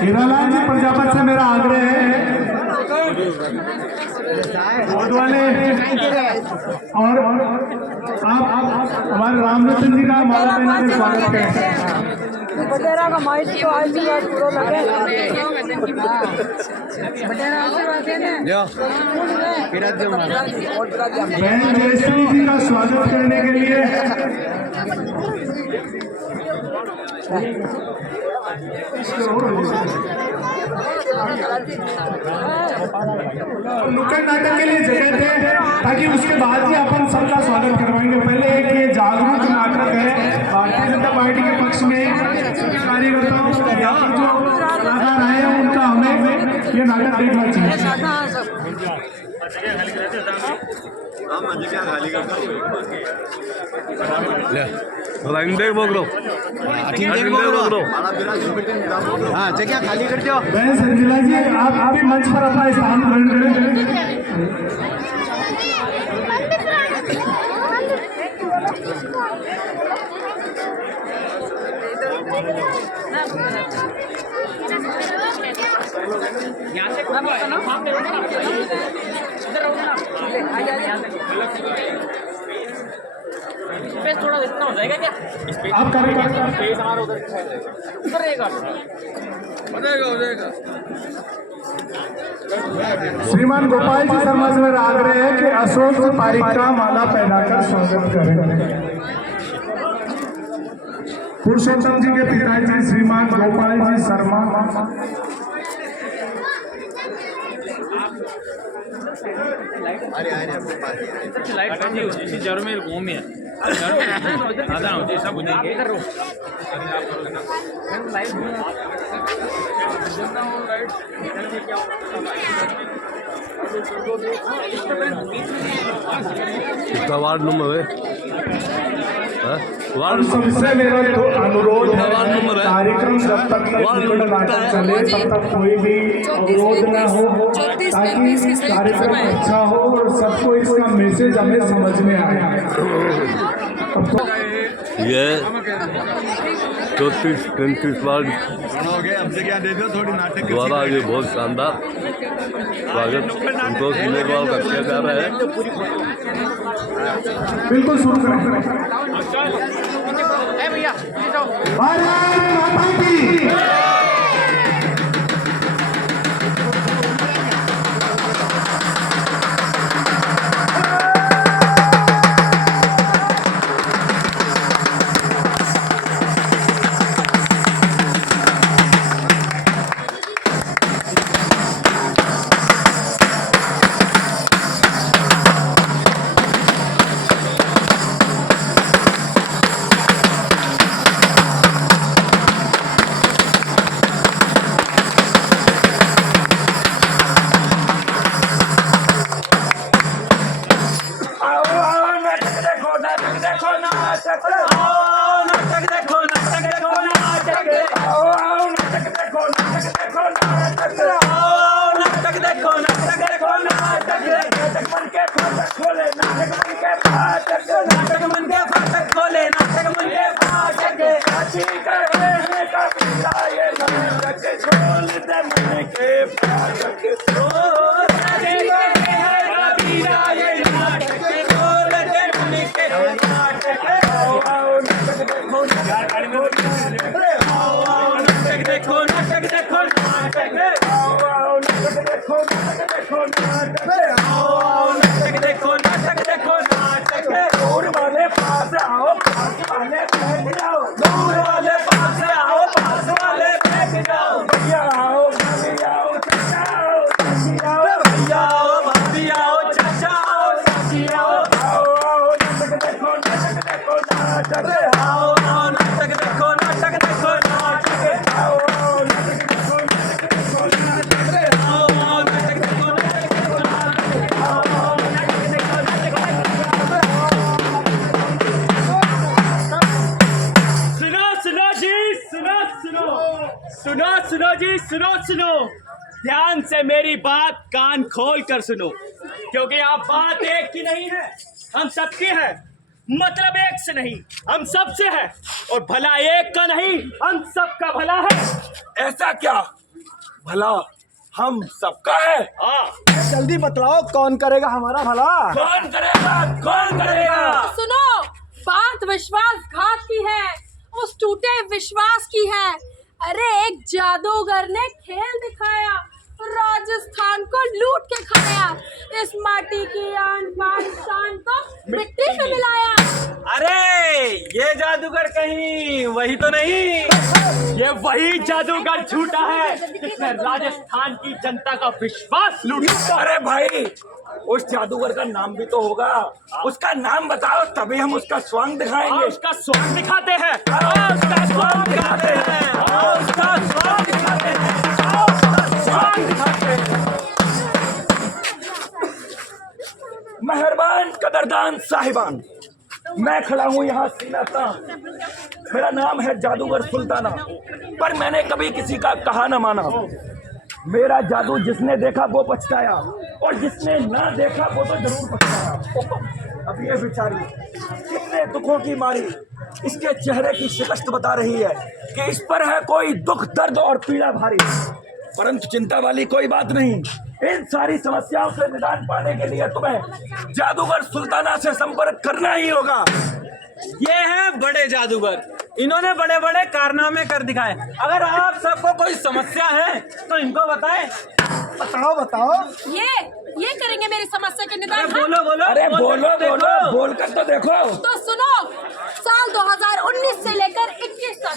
हीरालाल जी प्रजापत से मेरा आग्रह है, गोद वाले और आप हमारे रामलोचन जी का माला पहना के स्वागत करें। बटेरा का माइक तो आशीर्वाद पूरा लगे। बटेरा आशीर्वाद देने बहन जयश्री जी का स्वागत करने के लिए नुक्कड़ नाटक के लिए जगह थे ताकि उसके बाद ही अपन सबका स्वागत करवाएंगे। पहले एक ये जागरूक नाटक है भारतीय जनता पार्टी के पक्ष में कार्यकर्ताओं जो कलाकार आए हैं उनका हमें ये नाटक देखना चाहिए। हाँ जगह खाली कर दो। बहन संजिला जी आप भी मंच पर अपना स्थान ग्रहण करें। स्पेस थोड़ा इतना हो जाएगा क्या? आप कार्यकर्ता स्पेस हमारा उधर रहेगा। हो जाएगा। श्रीमान गोपाल जी शर्मा से मेरा आग्रह है कि अशोक पारिक का माला पहनाकर स्वागत करें। पुरुषोत्तम जी के पिताजी श्रीमान गोपाल जी शर्मा लाइट इसी जड़ में घूम है आधा हो जैसा बुझेंगे वार्ड नंबर है वार्ड सबसे मेरा तो अनुरोध है कार्यक्रम जब तक नाटक चले तब तक कोई भी अवरोध न हो ताकि कार्यक्रम अच्छा हो और सबको इसका मैसेज हमें समझ में आए। ये 34-33 वार्ड द्वारा ये बहुत शानदार स्वागत संतोष जिलेवाल का किया जा रहा है। बिल्कुल शुरू करें। भारत माता की सुनो ध्यान से मेरी बात कान खोल कर सुनो, क्योंकि आप बात एक की नहीं है, हम सबकी है। मतलब एक से नहीं, हम सबसे है। और भला एक का नहीं, हम सबका भला है। ऐसा क्या भला हम सबका है? हाँ, जल्दी बतलाओ कौन करेगा हमारा भला? कौन करेगा? कौन करेगा? सुनो, बात विश्वासघात की है, उस टूटे विश्वास की है। अरे एक जादूगर ने खेल दिखाया, राजस्थान को लूट के खाया, इस माटी की आन बान शान को मिट्टी से मिलाया। अरे ये जादूगर कहीं वही तो नहीं, ये वही जादूगर झूठा है जिसने राजस्थान की जनता का विश्वास लूटा। अरे भाई, उस जादूगर का नाम भी तो होगा, उसका नाम बताओ तभी हम उसका स्वांग दिखाएंगे। उसका स्वांग दिखाते हैं, उसका स्वांग दिखाते हैं, उसका स्वांग दिखाते हैं, उसका स्वांग दिखाते हैं। मेहरबान कदरदान साहिबान, मैं खड़ा हूँ यहाँ सीना तान। मेरा नाम है जादूगर सुल्ताना, पर मैंने कभी किसी का कहा न माना। मेरा जादू जिसने देखा वो पछताया, और जिसने ना देखा वो तो जरूर पछताया। अब ये बेचारी कितने दुखों की मारी, इसके चेहरे की शिकस्त बता रही है कि इस पर है कोई दुख, दर्द और पीड़ा भारी। परंतु चिंता वाली कोई बात नहीं, इन सारी समस्याओं से निदान पाने के लिए तुम्हें जादूगर सुल्ताना से संपर्क करना ही होगा। ये है बड़े जादूगर, इन्होंने बड़े बड़े कारनामे कर दिखाए। अगर आप सबको कोई समस्या है तो इनको बताएं। बताओ बताओ। ये करेंगे मेरी समस्या के निदान। बोलो बोलो, अरे बोलो बोलो, बोल कर तो देखो। तो सुनो, साल 2019 से लेकर 21 तक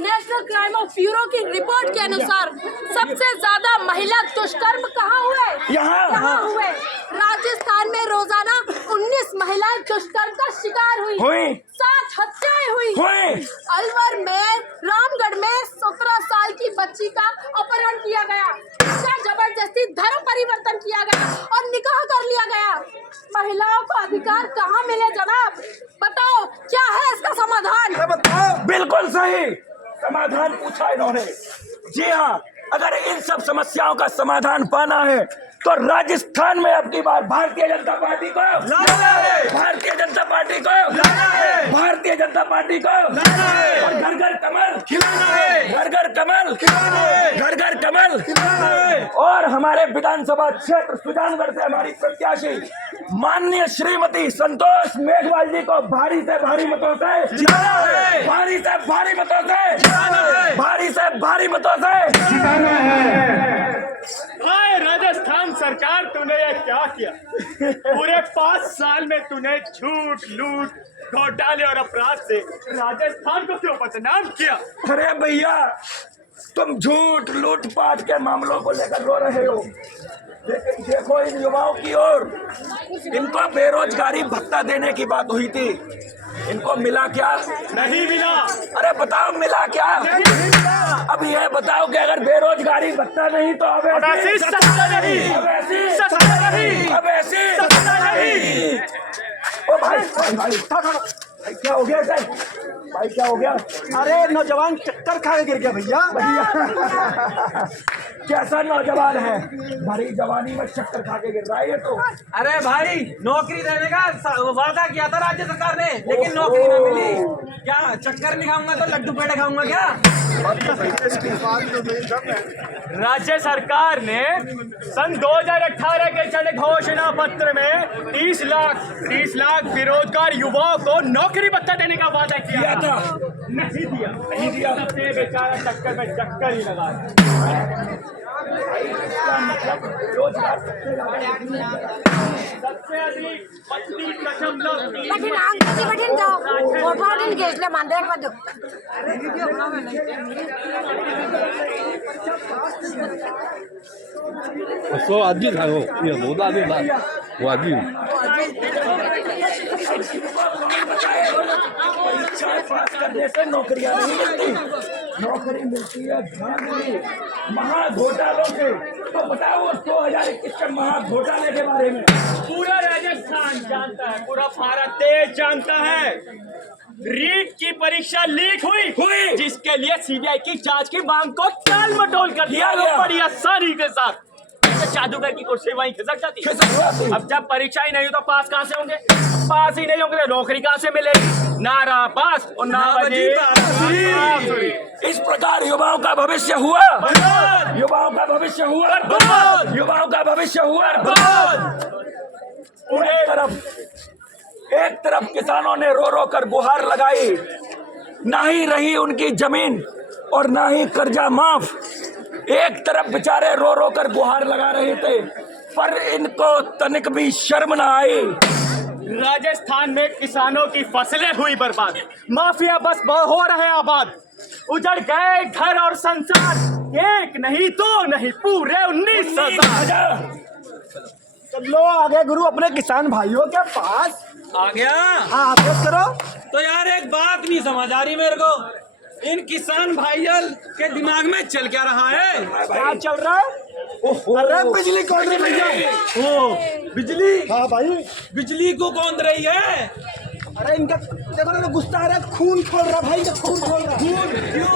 नेशनल क्राइम ऑफ ब्यूरो की रिपोर्ट के अनुसार सबसे ज्यादा महिला दुष्कर्म कहाँ हुए? यहाँ हुए। राजस्थान में रोजाना 19 महिलाएं दुष्कर्म का शिकार हुई। 7 हत्याएं हुई। अलवर में, रामगढ़ में 17 साल की बच्ची का अपहरण किया गया, उसका जबरदस्ती धर्म परिवर्तन किया गया और निकाह कर लिया गया। महिलाओं को अधिकार कहाँ मिले जनाब? बताओ क्या है इसका समाधान? बताओ। बिल्कुल सही समाधान पूछा इन्होंने। जी हाँ, अगर इन सब समस्याओं का समाधान पाना है तो राजस्थान में अब की बार भारतीय जनता पार्टी को, भारतीय जनता पार्टी को, भारतीय जनता पार्टी को, और घर घर कमल खिलाना है, घर घर कमल खिलाना है, घर घर कमल। और हमारे विधानसभा क्षेत्र सुजानगढ़ से हमारी प्रत्याशी माननीय श्रीमती संतोष मेघवाल जी को भारी से भारी मतों से जिताना है, भारी से भारी मतों से जिताना है, भारी से भारी मतों से जिताना है। हाय राजस्थान सरकार, तूने ये क्या किया? पूरे 5 साल में तूने झूठ, लूट, घोटाले और अपराध से राजस्थान को क्यों बदनाम किया? अरे भैया, तुम झूठ, लूटपाट के मामलों को लेकर रो रहे हो, लेकिन देखो इन युवाओं की ओर। इनको बेरोजगारी भत्ता देने की बात हुई थी, इनको मिला क्या? नहीं मिला। अरे बताओ मिला क्या? अब ये बताओ कि अगर बेरोजगारी भत्ता नहीं तो अब ऐसी सस्ता नहीं, अब ऐसी सस्ता नहीं, अब ऐसी सस्ता नहीं। ओ भाई भाई क्या हो गया इसे? भाई क्या हो गया? अरे नौजवान चक्कर खा के गिर गया भैया। कैसा नौजवान है, भरी जवानी में चक्कर खा के गिर रहा है ये तो। अरे भाई, नौकरी देने का वादा किया था राज्य सरकार ने, लेकिन नौकरी न मिली। क्या चक्कर नहीं खाऊंगा तो लड्डू पेड़े खाऊंगा क्या? राज्य सरकार ने सन 2018 के जन घोषणा पत्र में 30 लाख बेरोजगार युवाओं को नौकरी भत्ता देने का वादा किया था। नहीं दिया। सबसे बेचारा चक्कर में चक्कर ही लगा। सबसे अधिक 32.3 कठिन अंक कठिन जाओ फोटो दिन घेतले मानते एक बाजू वीडियो बनावे नहीं। सो आदमी था ये 2 आदमी था वो आदमी। पास करने से नौकरियां नहीं मिलती, नौकरी मिलती है धांधली, महाघोटालों से। तो बताओ 2021 के महाघोटाले के बारे में पूरा राजस्थान जानता है, पूरा भारत देश जानता है। रीट की परीक्षा लीक हुई, जिसके लिए सीबीआई की जांच की मांग को टाल मटोल कर दिया गया बड़ी आसानी के साथ। तो जादूगर की कुर्सी वहीं खिसक जाती। खिसक जाती। अब जब परीक्षा ही नहीं हो तो पास कहाँ से होंगे? पास ही नहीं होंगे तो नौकरी कहाँ से मिलेगी? ना रहा पास और ना बजी बांसुरी। इस प्रकार युवाओं का भविष्य हुआ, युवाओं का भविष्य हुआ, युवाओं का भविष्य हुआ। एक तरफ किसानों ने रो रो कर गुहार लगाई, ना ही रही उनकी जमीन और ना ही कर्जा माफ। एक तरफ बेचारे रो रो कर गुहार लगा रहे थे, पर इनको तनिक भी शर्म न आई। राजस्थान में किसानों की फसलें हुई बर्बाद, माफिया बस हो रहे आबाद, उजड़ गए घर और संसार, एक नहीं दो नहीं पूरे 19,000। लो आगे गुरु अपने किसान भाइयों के पास आ गया। हाँ आदेश करो। तो यार एक बात नहीं समझ आ रही मेरे को, इन किसान भाइयों के दिमाग में चल क्या रहा है? क्या चल रहा है? अरे बिजली कौन रही भैया? ओ बिजली। हाँ भाई, बिजली को कौन रही है? अरे इनका देखो ना गुस्सा आ रहा है, खून खोल रहा भाई, इनका खून खोल रहा। खून क्यों?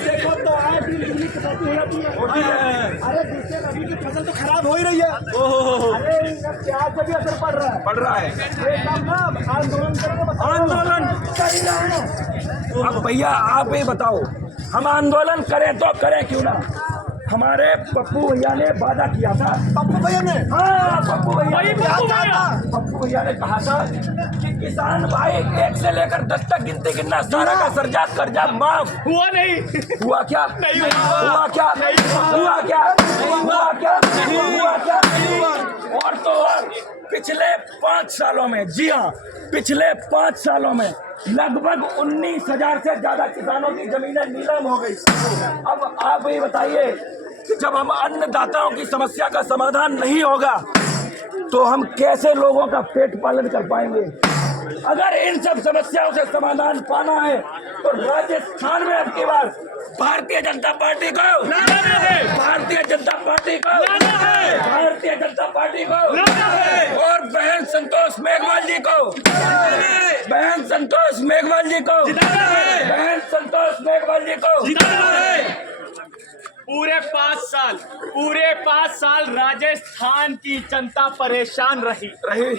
देखो तो आए दिन बिजली कटौती हो जाती है। अरे दूसरे रबी की फसल तो खराब हो ही रही है। ओहो, अरे इनका प्याज पे भी असर पड़ रहा है। पड़ रहा है। ये काम ना आंदोलन करके आंदोलन कर ही रहे हैं। अब भैया आप ही बताओ, हम आंदोलन करें तो करें क्यों ना? हमारे पप्पू भैया ने वादा किया था। पप्पू भैया ने? हाँ, पप्पू भैया वही ने पप्पू कहा भैया। था। पप्पू भैया ने कहा था कि किसान भाई 1 से लेकर 10 तक गिनना, सारा का सरजा कर्जा माफ। हुआ नहीं। हुआ क्या? नहीं हुआ। हुआ क्या? हुआ क्या? हुआ क्या? हुआ क्या? और तो और पिछले 5 सालों में, जी हाँ, पिछले 5 सालों में लगभग 19,000 से ज्यादा किसानों की जमीनें नीलाम हो गई। अब आप ये बताइए कि जब हम अन्नदाताओं की समस्या का समाधान नहीं होगा तो हम कैसे लोगों का पेट पालन कर पाएंगे? अगर इन सब समस्याओं से समाधान पाना है तो राजस्थान में अब की बार भारतीय जनता पार्टी को लाना है। भारतीय जनता पार्टी को लाना है। भारतीय जनता पार्टी को लाना है। और बहन संतोष मेघवाल जी को, बहन संतोष मेघवाल जी को, जिताना है। बहन संतोष मेघवाल जी को। जिताना है। पूरे 5 साल राजस्थान की जनता परेशान रही।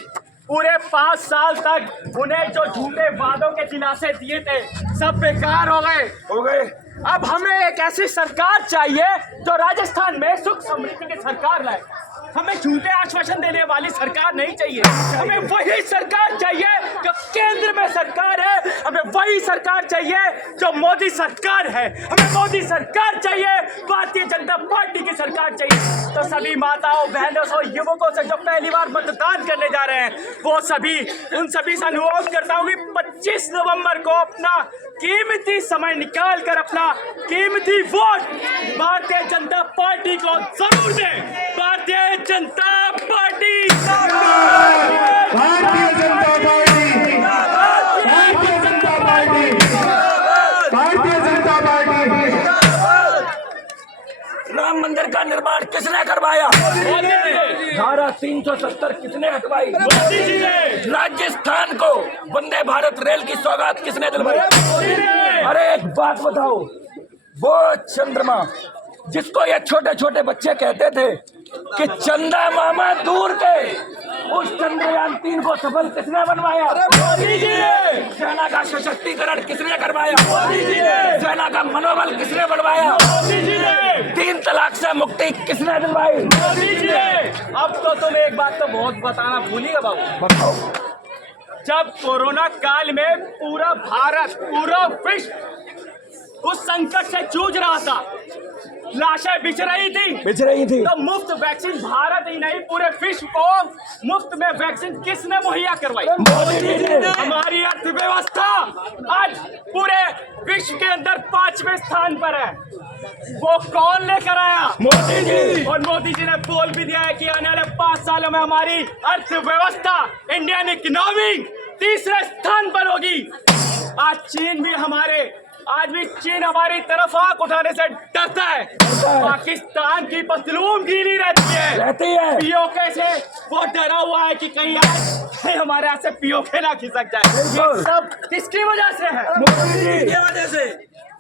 पूरे 5 साल तक उन्हें जो झूठे वादों के दिलासे दिए थे सब बेकार हो गए। अब हमें एक ऐसी सरकार चाहिए जो राजस्थान में सुख समृद्धि की सरकार लाए। हमें झूठे आश्वासन देने वाली सरकार नहीं चाहिए। हमें वही सरकार चाहिए जो केंद्र में सरकार है। हमें वही सरकार चाहिए जो मोदी सरकार है। हमें मोदी सरकार चाहिए, भारतीय जनता पार्टी की सरकार चाहिए। तो सभी माताओं, बहनों और युवकों से जो पहली बार मतदान करने जा रहे हैं, वो सभी उन सभी से अनुरोध करता हूँ कि 25 नवंबर को अपना कीमती समय निकाल कर अपना कीमती वोट भारतीय जनता पार्टी को जरूर दें। Bharatiya Janata party Bharatiya Janata party, Bharatiya Janata party, Bharatiya Janata party. Ram मंदिर का निर्माण किसने करवाया? धारा 370 किसने हटवाई? मोदी जी ने। राजस्थान को वंदे भारत रेल की सौगात किसने दिलवाई? अरे एक बात बताओ, वो चंद्रमा जिसको ये छोटे छोटे बच्चे कहते थे कि चंदा मामा दूर के, उस चंद्रयान 3 को सफल किसने बनवाया? मोदी जी ने। सेना का सशक्तिकरण किसने करवाया? मोदी जी ने। सेना का मनोबल किसने बढ़वाया? मोदी जी ने। 3 तलाक से मुक्ति किसने दिलवाई? मोदी जी ने। अब तो तुम एक बात तो बहुत बताना भूलिएगा बाबू। बताओ। जब कोरोना काल में पूरा भारत, पूरा विश्व उस संकट से जूझ रहा था, लाशें बिछ रही थी, तो मुफ्त वैक्सीन भारत ही नहीं पूरे विश्व को मुफ्त में वैक्सीन किसने मुहैया करवाई? मोदी जी ने। हमारी अर्थव्यवस्था आज पूरे विश्व के अंदर 5वें स्थान पर है। वो कौन लेकर आया? मोदी जी। और मोदी जी ने बोल भी दिया है कि आने वाले 5 सालों में हमारी अर्थव्यवस्था, इंडियन इकोनॉमी 3रे स्थान पर होगी। आज भी चीन हमारी तरफ आंख उठाने से डरता है। पाकिस्तान की पतलून गीली रहती है। पीओके से वो डरा हुआ है कि कहीं आज हमारे हाथ से पीओके ना खिसक जाए। ये सब किसकी वजह से है? मोदी जी की वजह से।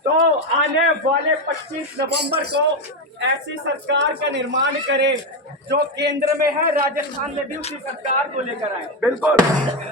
तो आने वाले 25 नवंबर को ऐसी सरकार का निर्माण करें जो केंद्र में है, राजस्थान में भी उसी सरकार को लेकर आए। बिल्कुल।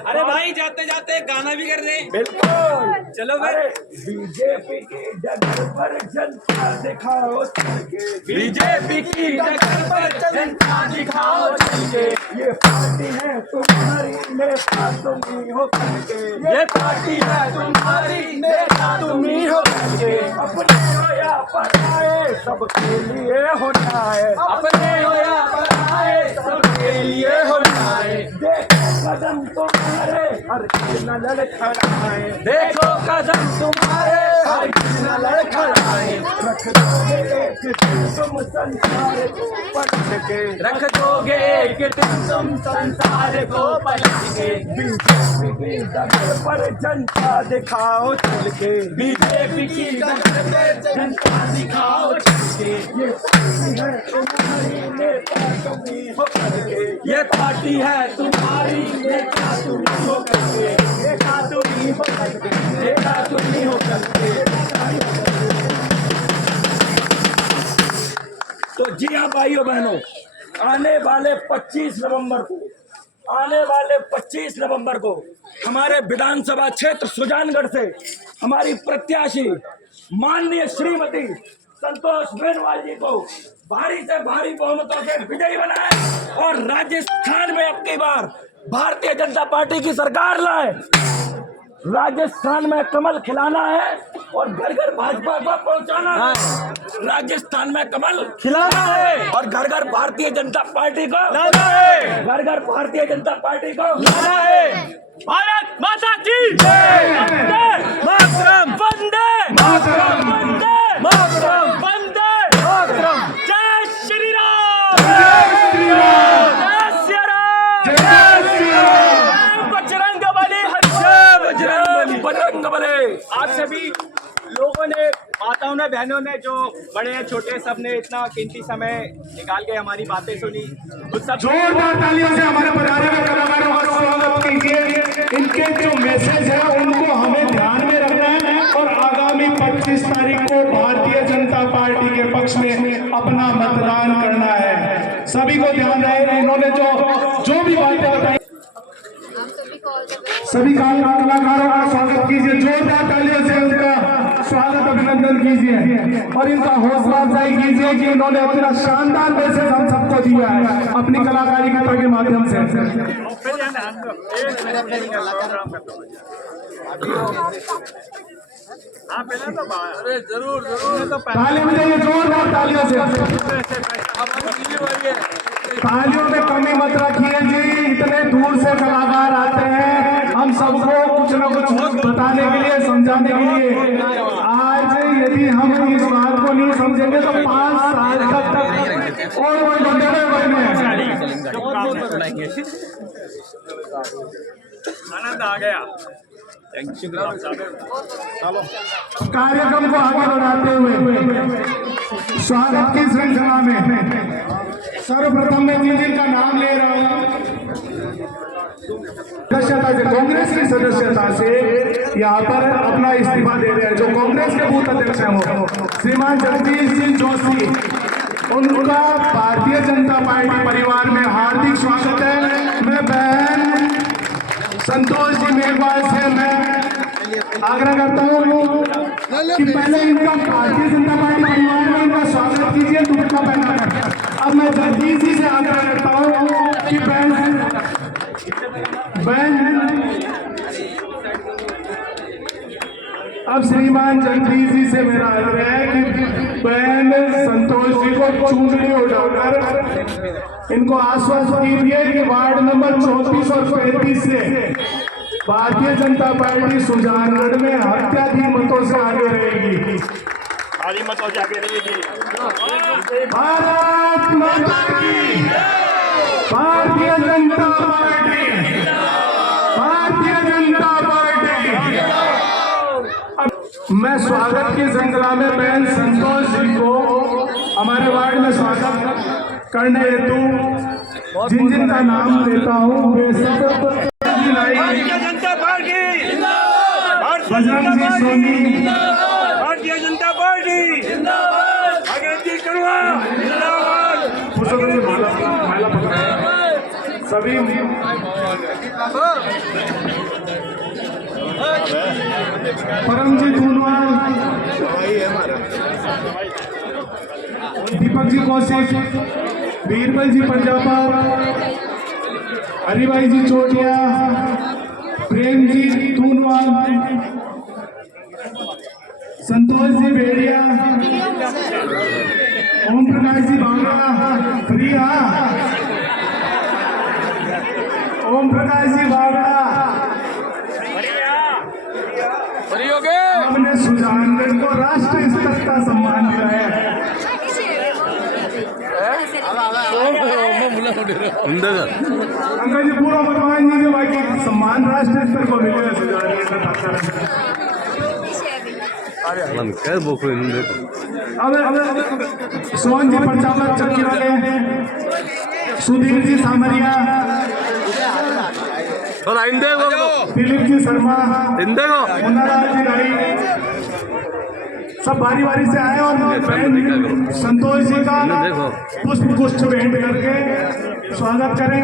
अरे भाई जाते जाते गाना भी कर दे। बिल्कुल। चलो भाई। बीजेपी की डगर पर जनता दिखाओ चलके, बीजेपी की डगर पर जनता दिखाओ चलके, ये पार्टी है तुम्हारी नेता तुम ही हो करके, ये पार्टी है तुम्हारी नेता तुम ही हो करके, अपने हो या पराए सबके लिए होना है, अपने हो या पराए सबके लिए होना है। देखो कदम तुम्हारे हर किसी न लड़खड़ाए, देखो कदम तुम्हारे हर किसी न लड़खड़ाए, रख दोगे एक दिन तुम संसार को पलट के, रख दोगे एक दिन तुम संसार को पलट के, बीजेपी की डगर पर जनता दिखाओ चल के, बीजेपी की डगर पर जनता दिखाओ चल के, ये पार्टी है तुम्हारी नेता तुम ही हो करके, ये पार्टी है तुम्हारी नेता तुम ही हो करके, नेता तुम ही हो करके, नेता तुम ही हो करके। तो जी हाँ भाइयों बहनों, आने वाले 25 नवंबर को हमारे विधानसभा क्षेत्र सुजानगढ़ से हमारी प्रत्याशी माननीय श्रीमती संतोष बेनवाल जी को भारी से भारी बहुमतों से विजयी बनाए और राजस्थान में अब की बार भारतीय जनता पार्टी की सरकार लाए। राजस्थान में कमल खिलाना है और घर घर भाजपा को पहुंचाना है। राजस्थान में कमल खिलाना है और घर घर भारतीय जनता पार्टी को लाना है, घर घर भारतीय जनता पार्टी को लाना है। भारत माता की जय। वंदे मातरम, वंदे मातरम, वंदे मातरम, वंदे मातरम। जय श्री राम, जय श्री राम, जय श्री राम, जय श्री राम। बजरंग बली, जय बजरंग बली। आप सभी लोगों ने, माताओं ने, बहनों ने, जो बड़े हैं छोटे, सब ने इतना कीमती समय निकाल के हमारी बातें सुनी, उस सब जोरदार तालियों से हमारे पधारे हुए कलाकारों का स्वागत कीजिए। इनके जो मैसेज है उनको हमें ध्यान में रखना है और आगामी 25 तारीख को भारतीय जनता पार्टी के पक्ष में अपना मतदान करना है। सभी को ध्यान रहे। इन्होंने जो भी बातें बताई, सभी कलाकारों का स्वागत कीजिए। जोरदार तालियों से उनका स्वागत, अभिनंदन कीजिए और इनका हौसला अफजाई कीजिए कि इन्होंने अपना शानदार मैसेज हम सबको दिया है अपनी कलाकारी के माध्यम से। जरूर ताली बजाइए जोरदार तालियों से। तालियों में कमी मत रखिए जी, इतने दूर से कलाकार आते हैं हम सबको कुछ न कुछ बताने के लिए, समझाने के लिए। आज यदि हम इस बात को नहीं समझेंगे तो 5 साल तक और आनंद आ गया। कार्यक्रम को आगे बढ़ाते हुए स्वागत की श्रृंखला में सर्वप्रथम मैं जिनका नाम ले रहा हूं, सदस्यता से, कांग्रेस की सदस्यता से यहाँ पर अपना इस्तीफा दे रहे हैं जो कांग्रेस के बूथ अध्यक्ष हैं वो श्रीमान जगदीश सिंह जोशी। उनका भारतीय जनता पार्टी परिवार में हार्दिक स्वागत है। मैं बहन संतोष जी मेघवाल से मैं आग्रह करता हूँ कि पहले इनका भारतीय जनता पार्टी परिवार में इनका स्वागत कीजिए, दुपट्टा पहनाकर। अब मैं जगदीश जी से आग्रह करता हूँ कि बहन अब श्रीमान जगदीश जी से मेरा आग्रह है कि बहन संतोष जी को चुनरी उठाकर इनको आश्वस्त कीजिए कि वार्ड नंबर 34 और 35 से भारतीय जनता पार्टी सुजानगढ़ में अत्याधिक मतों से आगे रहेगी। भारी मतों से आगे रहेगी। भारत माता की, भारतीय जनता पार्टी, भारतीय जनता पार्टी। मैं स्वागत की श्रृंखला में बहन संतोष जी को हमारे वार्ड में स्वागत करने हेतु जिन का नाम लेता हूँ वे सब भारतीय जनता पार्टी, बजरंग जी सोनी, भारतीय सभी परमजीत ऊनवाल, दीपक जी कौशिक, बीरबल जी पंजाबा, हरिभाई जी चोटिया, प्रेम जी तूनवाल, संतोष जी बेड़िया, ओम प्रकाश जी बावड़ा, प्रिया, ओम प्रकाश जी बावड़ा, हमने सुजानगढ़ को राष्ट्रीय स्तर का सम्मान दिया है। अंकल जी पूरा मतमान जी भाई की सम्मान राष्ट्रीय स्तर को मिले है सुजानगढ़ अब सोहन जी पंचामत चक्की वाले, सुधीर जी सामरिया, दिलीप जी शर्मा, मुन्नालाल जी राई, सब बारी बारी से आए और बहन संतोष जी का पुष्प गुच्छ भेंट करके स्वागत करें।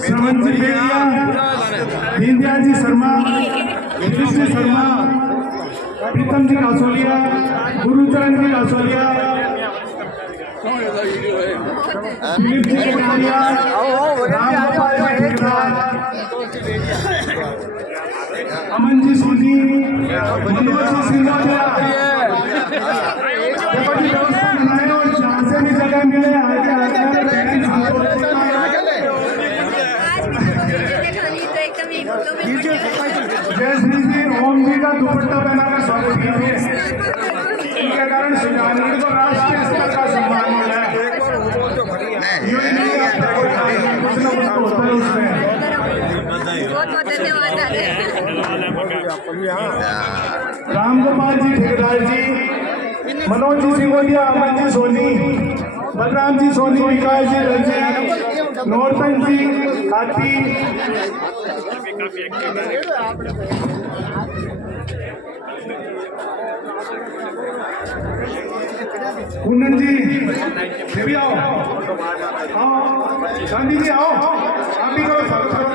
श्रवण जी बेड़िया, दीनदयाल जी शर्मा, नीतीश जी शर्मा, प्रीतम जी कासोलिया, गुरुचरण जी कासोलिया, दिलीप जी कटारिया, रामगोपाल जी ठेकेदार, अमन जी सोनी, मनोज जी सिंघानिया, देखो जी व्यवस्था बनाए और जहाँ से भी जगह मिले आगे जय श्री जी। ओम जी का दुपट्टा पहनाकर स्वागत कीजिए। इनके कारण सुजानगढ़ को राष्ट्रीय स्तर का सम्मान मिला है। यूं नहीं आपका कोई कुछ न कुछ होता है उसमें। बहुत बहुत धन्यवाद। रामगोपाल जी ठेकेदार जी, मनोज जी सिंगोलिया, अमन जी सोनी, बलराम जी सोनी, विकास जी रंजीत, नौरतन जी खाती, कुंदन जी ये भी आओ, गांधी जी आओ, आप भी करो स्वागत करो।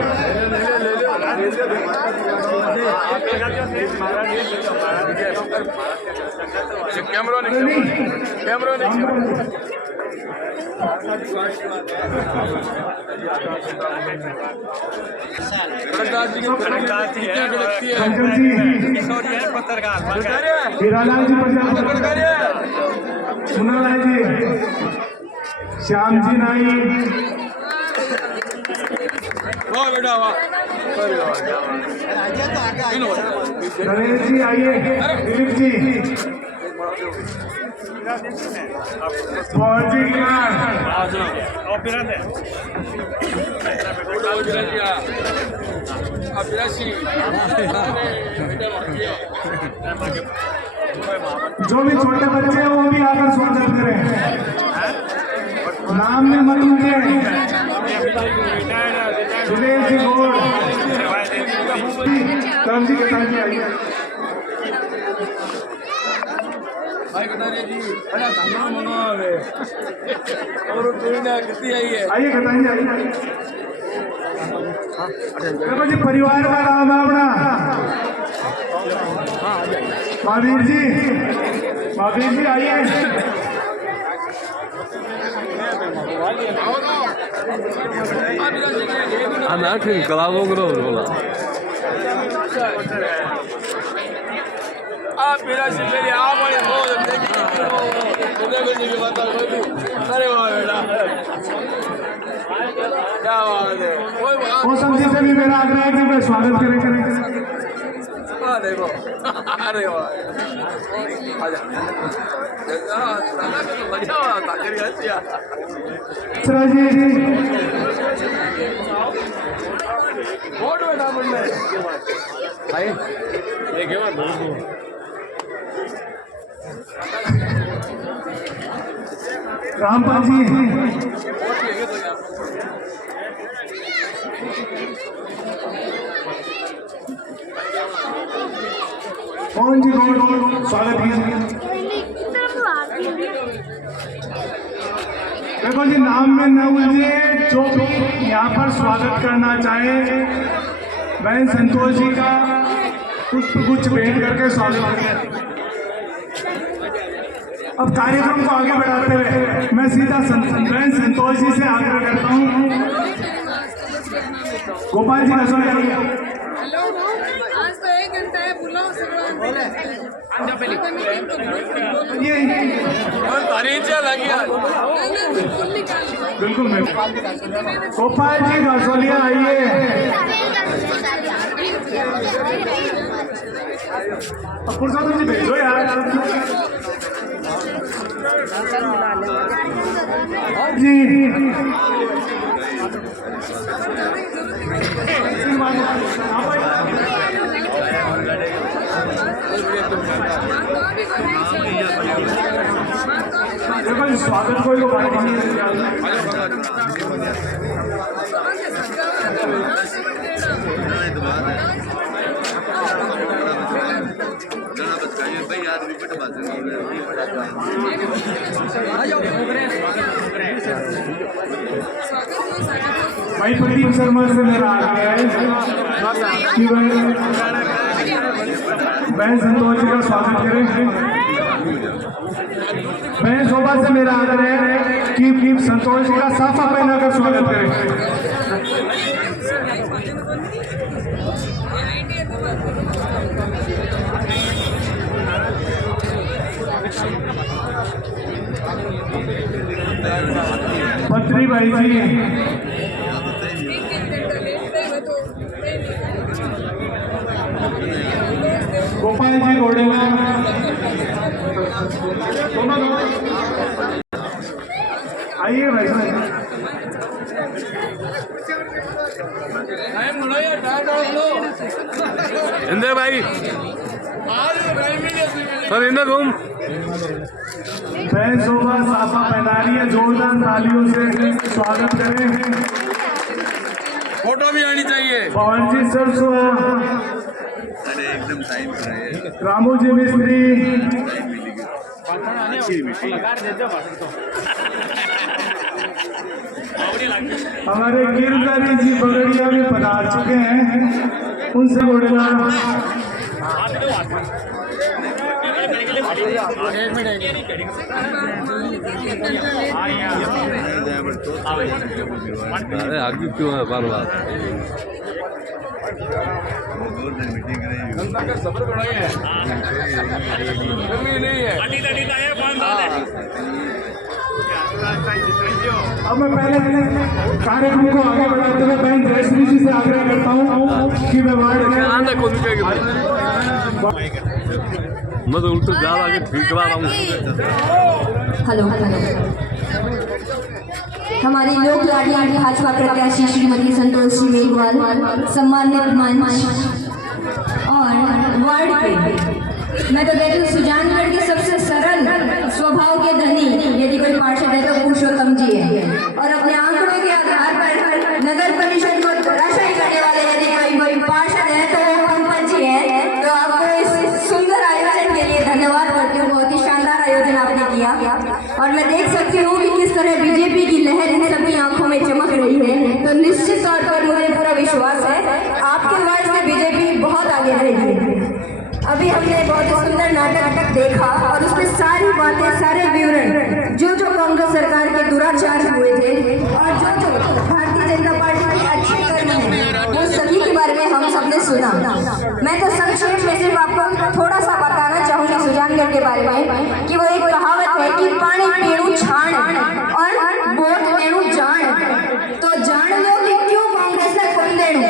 शंकर जी, हीरालाल जी प्रजापति, मुन्नालाल जी, श्याम जी नाई, नरेश जी आइए, दिलीप जी, फौजी जो भी छोटे बच्चे हैं वो भी आकर स्वागत करें। नाम में मत मुझे सुरेश जी गोड़, राम जी के साथ आइए। आइए खतान जी आइए। देखो जी परिवार का नाम है अपना महावीर जी आइए। आप मेरा शिकारी आप बड़े हो देखिए बता अरे वाह बेटा क्या बात है। मौसम जी से भी मेरा आग्रह है कि मैं स्वागत करें। देखो अरे वाह आजा जी वोट बेटा बोलने रामपाल जी, कौन जी स्वागत कीजिए। देखो जी, नाम में न उलझे, जो भी यहाँ पर स्वागत करना चाहे बहन संतोष जी का पुष्प गुच्छ भेंट करके स्वागत करें। अब कार्यक्रम को आगे बढ़ाते हुए मैं सीधा बहन संतोष जी से आग्रह करता हूँ, गोपाल जी रसोईया आज तो 1 घंटा है, बुलाओ ये बिल्कुल गोपाल जी रसोलिया आइए। पुरुषोत्तम जी भेजो यार जी। देखो स्वागत कोई को बात नहीं भाई प्रदीप शर्मा से मेरा आग्रह है कि बहन संतोष जी का स्वागत करें। बहन शोभा से मेरा आग्रह है कि संतोष जी का साफा पहनाकर स्वागत करें। पत्री भाई जी, गोपाल जी गोडेला, आइए भाई साहब। इंदे भाई सर इंदे घूम बहन शोभा साफा पहना रही है, जोरदार तालियों से स्वागत करें। फोटो भी आनी चाहिए। पवन जी सरसों, रामू जी मिस्त्री, हमारे गिरधारी जी बगड़िया में पधार चुके हैं, उनसे गोडेला। अरे आगे क्यों है बार बार? अब मैं पहले कार्यक्रम को आगे बढ़ाते हुए बहन जयश्री जी से आग्रह करता हूँ कि मैं मैं तो उल्टा जा रहा ठीक करा रहा हूँ। हेलो हमारी लोक लाडली भाजपा प्रत्याशी श्रीमती संतोष जी मेघवाल, सम्मानित मंच और वार्ड के, मैं तो कहती हूँ सुजानगढ़ के सबसे सरल स्वभाव के धनी यदि कोई पार्षद है तो पुरुषोत्तम जी है, और अपने आंकड़ों के आधार पर नगर परिषद को धराशायी करने वाले यदि कोई पार्षद है तो वो पंकज जी है। तो आपको इस सुंदर आयोजन के लिए धन्यवाद करती हूँ, बहुत ही शानदार आयोजन आपने किया। और मैं देख सकती हूँ कि किस तरह बीजेपी की लहर इन सबकी आंखों में चमक रही है, तो निश्चित तौर पर मुझे पूरा विश्वास है आपके वार्ड से बीजेपी बहुत आगे रहेगी। अभी हमने बहुत ही सुंदर नाटक देखा और उसमें सारी बातें, सारे विवरण, जो कांग्रेस सरकार के दुराचार हुए थे और जो भारतीय जनता पार्टी के अच्छे कर्म हैं, वो सभी के बारे में हम सबने सुना। मैं तो संक्षेप में सिर्फ आपको थोड़ा सा बताना चाहूँगी सुजानगढ़ के बारे में कि वो एक कहावत है कि पानी पीणु छाण और वोट लेणु जान। तो जान लो कि क्यों कांग्रेस ने कम देणु।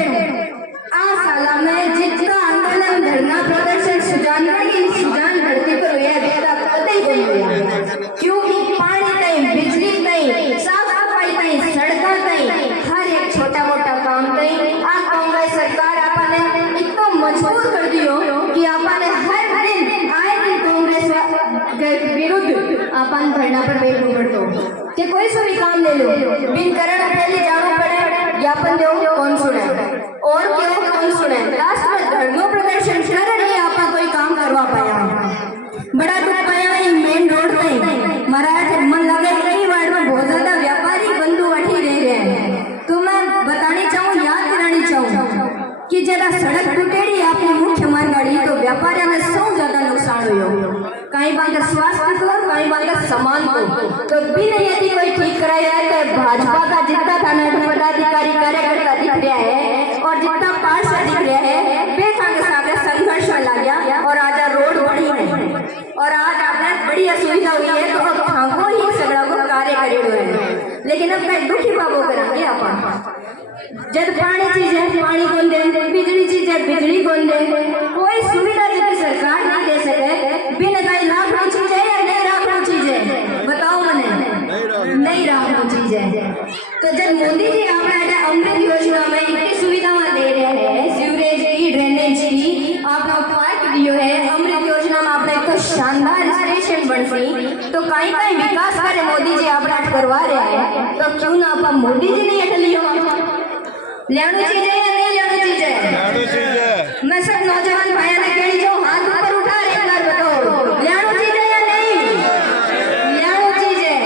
आ साला में जितना आंदोलन, धरना, प्रदर्शन सुजान धरती पर हुआ बेटा कतई नहीं हुआ, क्योंकि पानी तई, बिजली तई, साफ सफाई तई, सड़का तई, हर एक छोटा मोटा काम तई आ कांग्रेस सरकार आपने इतना मजबूर कर दियो कि आपने हर दिन आए दिन कांग्रेस के विरुद्ध आपन धरना पर बैठना पड़तो कि कोई सा भी काम ले लो, बिन करण पहले जाना पड़े, ज्ञापन दो कौन सुने और क्यों कौन सुने, लास्ट में धरना प्रदर्शन कर नहीं आपका कोई काम करवा पाया। बड़ा दुख पाया मेन रोड पे महाराज, मन लगे कई वार्ड में बहुत ज्यादा आपकी मुख्य मानगाड़ी तो व्यापारियों में सौ ज्यादा नुकसान हुयो, कहीं बांका स्वास्थ्य को, कहीं बांका सामान को। तो बिना यदि कोई ठीक कराया है तो भाजपा का जितना थाना पदाधिकारी कार्यकर्ता दिख रहा है और जितना पार्षद दिख रहा है वे थाने सामने संघर्ष में लग गया और आज रोड बड़ी है और आज आपने बड़ी असुविधा हुई है। तो अब थांको ही सगड़ा को कार्य करे हुए हैं, लेकिन अब कई दुखी बाबू करेंगे अपन जब पानी चीज है पानी कौन दे, बिजली चीज है बिजली कौन दे, कोई सुविधा जब सरकार नहीं दे सके। बिन कई लाख रो चीज है या नहीं लाख रो चीज है, बताओ मने नहीं लाख रो चीज है। तो जब मोदी जी अपना अमृत योजना में इतनी सुविधाएं दे रहे हैं, सीवरेज की, ड्रेनेज की, आपने पाइप दियो है, अमृत योजना में आपने तो शानदार स्टेशन बनसी, तो कहीं कहीं विकास करे मोदी जी अपना करवा रहे हैं। तो क्यों ना आप मोदी जी नहीं हट लियो, लेनो चीज है या नहीं लेनो चीज है? मैं सब नौजवान भाइयों ने कही जो हाथ ऊपर उठा रहे एक बार बताओ, लेनो चीज है या नहीं लेनो चीज है?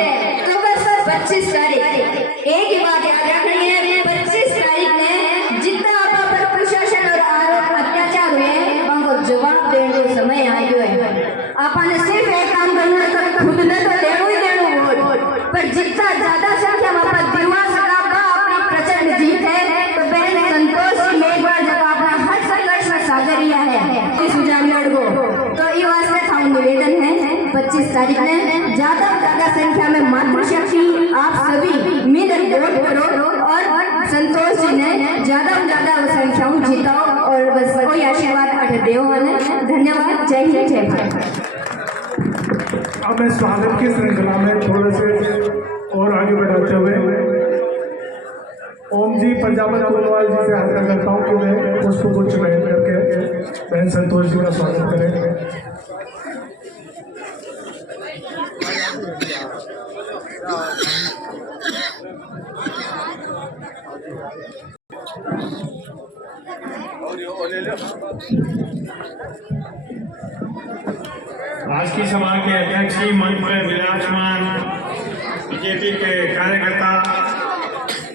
तो बस 25 तारीख एक ही बात याद रखनी है, 25 तारीख में जितना आप पर प्रशासन और आरोप अत्याचार हुए उनको जवाब देने का समय आ गया है। आपने सिर्फ एक काम करना है, तो खुद ने तो देनो ही देनो वोट, पर जितना ज्यादा संख्या में आप दिलवा सका अपनी प्रचंड जीत है। तो बहन संतोष मेघवाल जब आपने हर संघर्ष में सागरिया है सुजानगढ़ को, तो ये वास्ते था निवेदन है 25 तारीख में ज्यादा संख्या में मातृशक्ति आप सभी मिलकर वोट करो और संतोष जी ने ज्यादा संख्या जीताओ और बस कोई आशीर्वाद अट देव। धन्यवाद, जय हिंद जय भारत। अब मैं स्वागत की श्रृंखला में थोड़े से और आगे बढ़ाते हुए ओम जी पंजाबत कोतवाल जी से आग्रह करता हूँ कि वे पुष्प गुच्छ भेंट करके बहन संतोष जी का स्वागत करें। आज की सभा के अध्यक्ष जी, मंच पर विराजमान बीजेपी के कार्यकर्ता,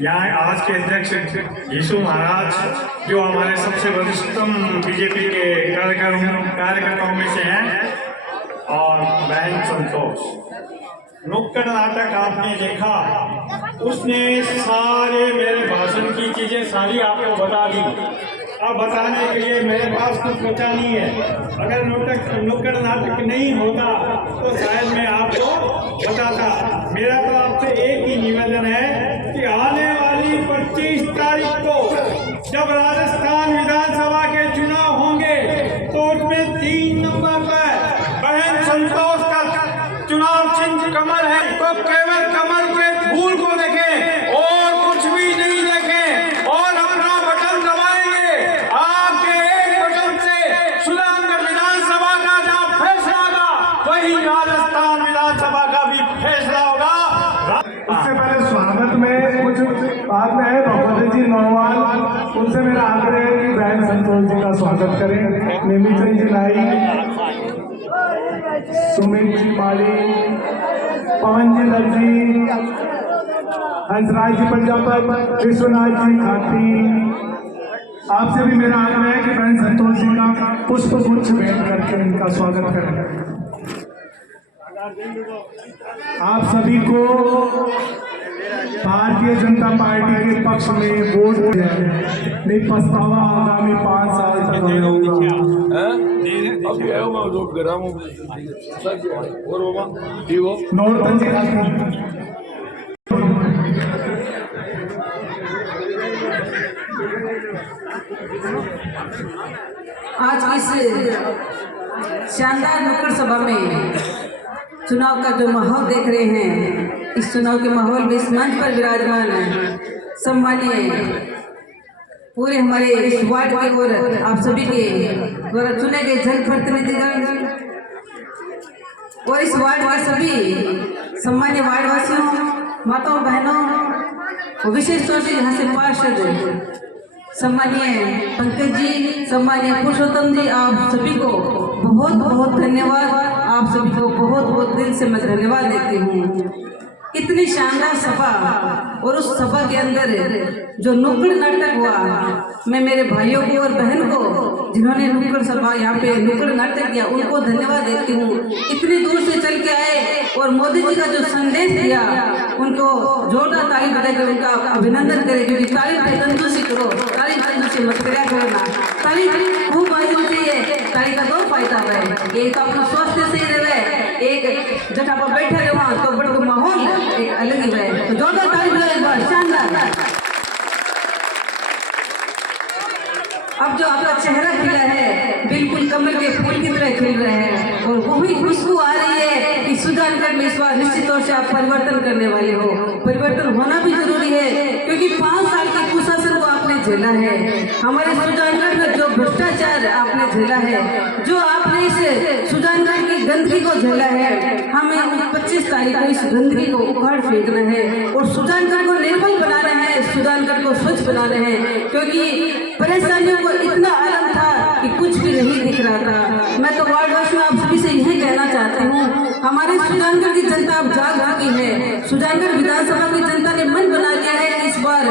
यहाँ आज के अध्यक्ष यीशु महाराज जो हमारे सबसे वरिष्ठतम बीजेपी के कार्यकर्ताओं में से हैं, और बहन संतोष। नुक्कड़ नाटक आपने देखा, उसने सारे मेरे भाषण की चीजें सारी आपको बता दी। अब बताने के लिए मेरे पास कुछ बचा नहीं है। अगर नुक्कड़ नाटक नहीं होता तो शायद मैं आपको बताता। मेरा तो आपसे एक ही निवेदन है कि आने वाली 25 तारीख को जब राजस्थान विधानसभा के चुनाव होंगे तो उसमें 3 नंबर पर बहन संतोष का चुनाव चिन्ह कमल है, तो केवल कमल के फूल को देखें और कुछ भी नहीं देखें और अपना बटन दबाएंगे। आपके एक बटन से सुजानगढ़ विधानसभा का जहाँ फैसला होगा वही राजस्थान विधानसभा का भी फैसला होगा। उससे पहले स्वागत में कुछ बात में है भगवती जी नौवाल, उनसे मेरा आग्रह है कि बहन संतोष जी का स्वागत करें। नेमीचंद जी लाई, सुमित जी माली, पवन जी लज्जी, हंसराज जी पंजाब, विश्वनाथ जी खाती, आपसे भी मेरा आग्रह है कि बहन संतोष जी का पुष्प गुच्छ भेंट करके इनका स्वागत करें। आप सभी को भारतीय जनता पार्टी के पक्ष में वोट नहीं पछतावा आगामी 5 साल तक हमें होगा। नौरतन जी आज इस शानदार नुक्कड़ सभा में चुनाव का जो माहौल देख रहे हैं, इस चुनाव के माहौल में इस मंच पर विराजमान है सम्मानीय पूरे हमारे इस वार्ड के और आप सभी के द्वारा चुने गए जनप्रतिनिधिगण और इस वार्ड के सभी सम्मान्य वार्डवासियों, माताओं, बहनों, विशेष तौर से यहाँ से पार्षद सम्मानीय पंकज जी, सम्मानीय पुरुषोत्तम जी, आप सभी को बहुत बहुत धन्यवाद। आप सभी को बहुत बहुत दिल से मैं धन्यवाद देती हूँ। इतनी शानदार सभा और उस सभा के अंदर जो नुक्कड़ नाटक हुआ, मैं मेरे भाइयों को और बहन को जिन्होंने नुक्कड़ सभा यहाँ पे नुक्कड़ नाटक किया, उनको धन्यवाद देती हूँ। इतनी दूर से चल के आए और मोदी जी का जो संदेश दिया, उनको जोरदार ताली बजाकर उनका अभिनंदन करें, क्योंकि ताली तंदुरुस्ती करो, ताली तंदुरुस्ती मत कराया करो ना, ताली खूब बाजनी चाहिए। ताली का दो फायदा है, एक तो अपना स्वास्थ्य सही रहे, एक जगह पर बैठे रहे वहाँ तो बड़ा माहौल एक अलग ही है। तो जोरदार ताली बजाए, शानदार। अब जो आपका चेहरा खिला है बिल्कुल कमल के फूल की तरह खिल रहे हैं, और वही खुशबू आ रही है कि सुजानगढ़ में इस बार निश्चित तौर से आप परिवर्तन करने वाले हो। परिवर्तन होना भी जरूरी है, क्योंकि 5 साल के कुशासन को आपने झेला है। हमारे सुजानगढ़ में जो भ्रष्टाचार आपने झेला है, जो आपने इस सुजानगढ़ की गंदगी को झेला है, हमें 25 तारीख को इस गंदगी को उखाड़ फेंकना है और सुजानगढ़ को निर्मल बनाना है, सुजानगढ़ को स्वच्छ बनाना है। क्योंकि परेशानियों को इतना आलम था कि कुछ भी नहीं दिख रहा था। मैं तो वार्डवासी में आप सभी से यही कहना चाहती हूँ, हमारे सुजानगढ़ की जनता अब जाग चुकी है। सुजानगढ़ विधानसभा की जनता ने मन बना लिया है कि इस बार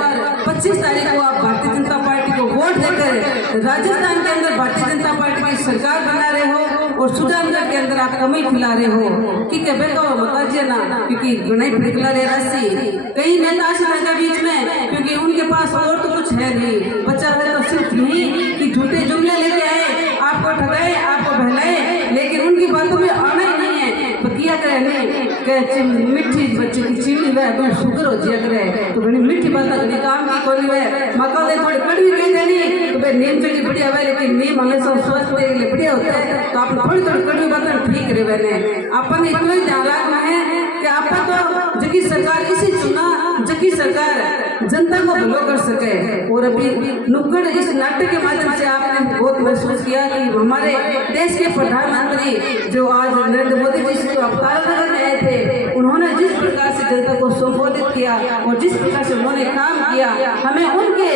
25 तारीख को आप भारतीय जनता पार्टी को वोट देकर राजस्थान के अंदर भारतीय जनता पार्टी की सरकार बना रहे हो और सुजानगढ़ के अंदर आप कमल खिला रहे हो। ठीक है बेटा, बताइए ना, क्योंकि गणेश निकला रहे राशि कई नेता के बीच में, क्योंकि उनके पास और तो कुछ है नहीं, बचा है तो सिर्फ यही कि झूठे जुमले लेके आए, आपको ठगाए, आपको बहलाए, लेकिन उनकी बातों में आना ही नहीं है। तो किया करे नहीं मिठी बच्चे की चीनी वह शुगर हो जिया करे, तो घनी मीठी बात काम की कोई वह मकाले थोड़ी कड़वी कही देनी, तो भाई नीम चली बढ़िया है, लेकिन नीम हमेशा स्वस्थ के लिए बढ़िया होता है। तो आप थोड़ी थोड़ी कड़वी बात ठीक रहे बने, अपन इतना ही ध्यान रखना है कि आपका तो जबकि सरकार इसी चुना जबकि सरकार जनता को भलो कर सके। और अभी नुक्कड़ इस नाटक के माध्यम से आपने बहुत महसूस किया कि हमारे देश के प्रधानमंत्री जो आज नरेंद्र मोदी जी से अवतार में आए थे, उन्होंने जिस प्रकार से जनता को संबोधित किया और जिस प्रकार से उन्होंने काम किया, हमें उनके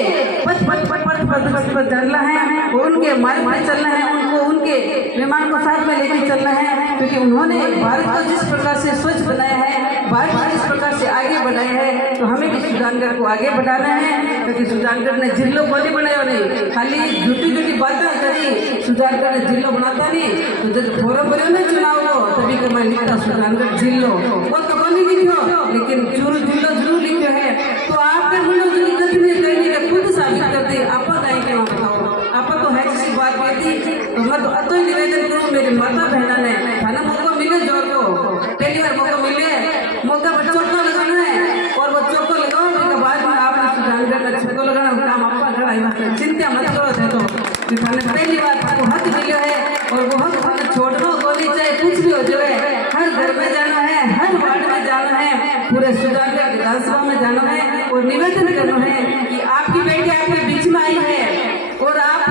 पथ पर चलना है और उनके मार्ग में चलना है, उनको उनके निर्माण को साथ में लेकर चलना है। क्योंकि उन्होंने भारत को जिस प्रकार से स्वच्छ बनाया है, भारत को जिस प्रकार से आगे बढ़ाया है, तो हमें भी सुजानगढ़ को आगे बढ़ाना है। क्योंकि सुजानगढ़ ने जिलों को नहीं बनाया, नहीं खाली झूठी झूठी बातें करी, सुजानगढ़ ने जिलों बनाता नहीं। तो जब फोरम बने ना चुनाव लो, तभी को मैं लिखता सुजानगढ़ जिलो, वो तो नहीं लिखो, लेकिन चूरू जिलो जरूर लिखे है। तो आपके मुल्क की गति करने का खुद साबित करते आप कहेंगे, बताओ आप तो है किसी बात कहती। तो मैं तो अतो निवेदन करूँ, मेरी माता बहना ने खाना मौका मिले, जोर को पहली बार मौका मिले, मौका पर चौका लगाना है और वो चौको लगाओ, उसके बाद में आपने सुजानगढ़ में चौको लगाना काम आपका घर आई, चिंता मत करो। देखो थाने पहली बार आपको हक मिला है और वो हक छोड़ना को नहीं चाहिए, कुछ भी हो जाए, हर घर में जाना है, हर वार्ड में जाना है, पूरे सुजानगढ़ विधानसभा में जाना है और निवेदन करना है कि आपकी बेटी आपके बीच में आई है और आप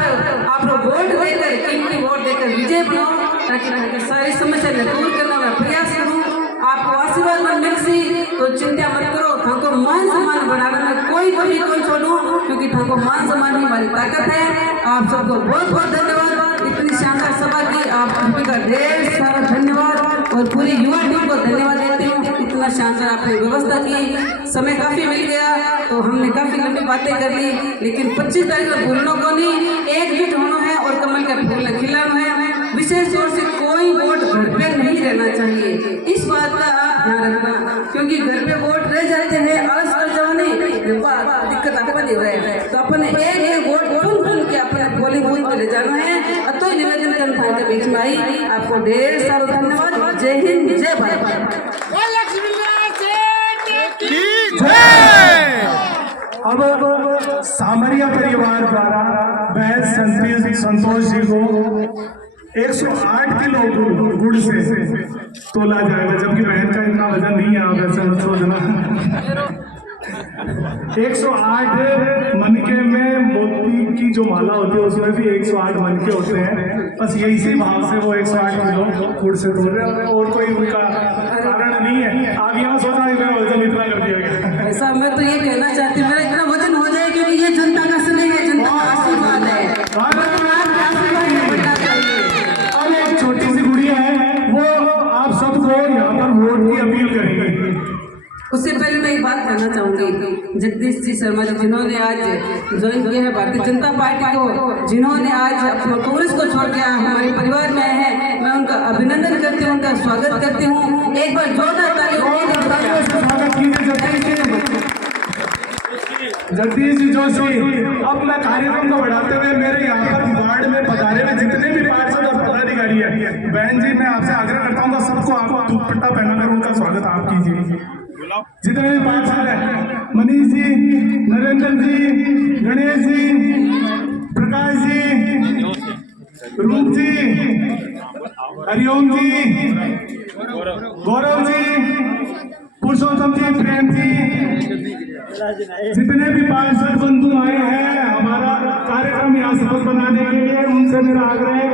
वोट देकर, कीमती वोट देकर विजय बनाओ, ताकि सारी समस्या दूर करने का प्रयास करूँ। आपको आशीर्वाद मन मिल सी तो चिंता मत करो, हमको मान सम्मान बढ़ाने में कोई कमी कोई छोड़ो, क्योंकि हमको मान सम्मान ही हमारी ताकत है। आप सबको बहुत बहुत धन्यवाद, इतनी शानदार सभा की आप सभी का ढेर सारा धन्यवाद और पूरी युवा टीम को धन्यवाद देती हूँ। इतना शानदार आपने व्यवस्था की, समय काफी मिल गया तो हमने काफी लंबी बातें कर ली, लेकिन 25 तारीख को भूलने को नहीं, एकजुट होना है और कमल का फूल खिलाना है। विशेष तौर से कोई वोट घर पे नहीं रहना चाहिए, इस बात का आप ध्यान रखना, क्योंकि घर पे वोट रह जाते हैं, आलस कर जाओ नहीं, दिक्कत अपन ही है। तो अपने एक वोट चुन के अपने पोलिंग बूथ पे ले जाना है। तो निवेदन करना के बीच में आई, आपको ढेर सारा धन्यवाद। जय हिंद, जय भारत। अब सामरिया परिवार द्वारा बहन संतोष जी को 108 किलो गुड़ से तोला जाएगा, जबकि बहन का इतना वजन नहीं है। आप ऐसा मत सोचना। 108 मनके में मोती की जो माला होती है उसमें भी 108 मनके होते हैं। बस यही सी भाव से वो 108 किलो गुड़ से तोड़ रहे हैं और कोई उनका कारण नहीं है। आप यहाँ सोचा मेरा वजन इतना कर दिया गया। ऐसा मैं तो ये कहना चाहती हूँ, मेरा इतना वजन हो जाए, क्योंकि ये जनता का स्नेह है, जनता का आशीर्वाद है। अब एक छोटी सी गुड़िया है, वो आप सबको यहाँ पर वोट की अपील करेंगे। उससे पहले मैं एक बात कहना चाहूँगी, जगदीश जी शर्मा जी जिन्होंने आज ज्वाइन किया है भारतीय जनता पार्टी को, जिन्होंने आज अपने कांग्रेस को छोड़ के हमारे परिवार में है, मैं उनका अभिनंदन करती हूँ, उनका स्वागत करती हूँ। एक बार जोरदार तालियों से स्वागत कीजिए जगदीश जी जोशी। अब मैं कार्यक्रम को बढ़ाते हुए मेरे यहाँ पर वार्ड में पधारे हुए जितने भी पार्षद और पदाधिकारी है, बहन जी मैं आपसे आग्रह करता हूँ सबको आप दुपट्टा पहनाकर उनका स्वागत आप कीजिए। जितने भी पार्षद है, मनीष जी, नरेंद्र जी, गणेश जी, प्रकाश जी, रूप जी, हरिओम जी, गौरव जी, पुरुषोत्तम जी, प्रेम जी, जितने भी पार्षद बंधु आए हैं हमारा कार्यक्रम यहाँ सफल बनाने के लिए, उनसे मेरा आग्रह है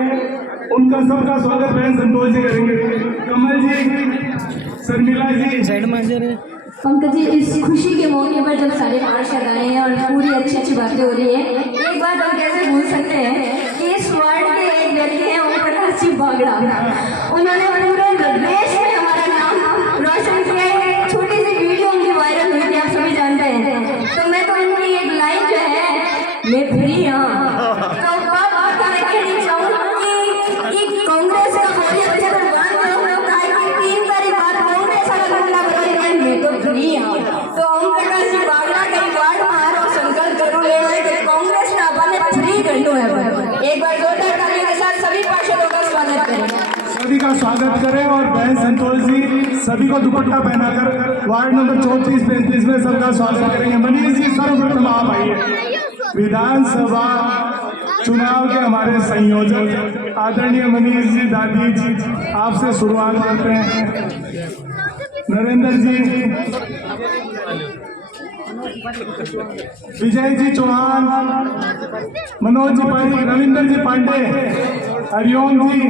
उनका सबका स्वागत बहन संतोष जी करेंगे। कमल जी, शर्मिला जी, पंकज जी, इस खुशी के मौके पर जब सारे पार्षद आए हैं और पूरी अच्छी अच्छी बातें हो रही है, एक बात हम कैसे भूल सकते हैं कि इस वार्ड के एक व्यक्ति हैं ओम प्रकाश जी बागड़ा, उन्होंने पूरे देश में हमारा नाम रोशन किया है। छोटी सी वीडियो उनकी वायरल हुई थी, आप सभी जानते हैं। तो मैं तो उनकी एक लाइन जो है मैं फ्री हूँ तो बात कहनी चाहूँगी कि कांग्रेस का बोलिए अच्छे से बात करो, तीन तारीख बाद कांग्रेस मैं तो फ्री हूँ। तो ओम प्रकाश जी बागड़ा के वार्ड मारो संकल्प करो कि कांग्रेस ना बने फ्री करनो है। एक बार जोरदार तालियों के साथ सभी पार्षदों का स्वागत करें। सभी का स्वागत करें और बहन संतोष जी सभी को दुपट्टा पहनाकर वार्ड नंबर 34-35 में सबका स्वागत करेंगे। मनीष जी सर्वप्रथम आप आइए। विधानसभा चुनाव के हमारे संयोजक आदरणीय मनीष जी, दादी जी, आपसे शुरुआत करते हैं। नरेंद्र जी, विजय जी चौहान, मनोज जी पांडे, रविंद्र जी पांडे, हरिओम जी,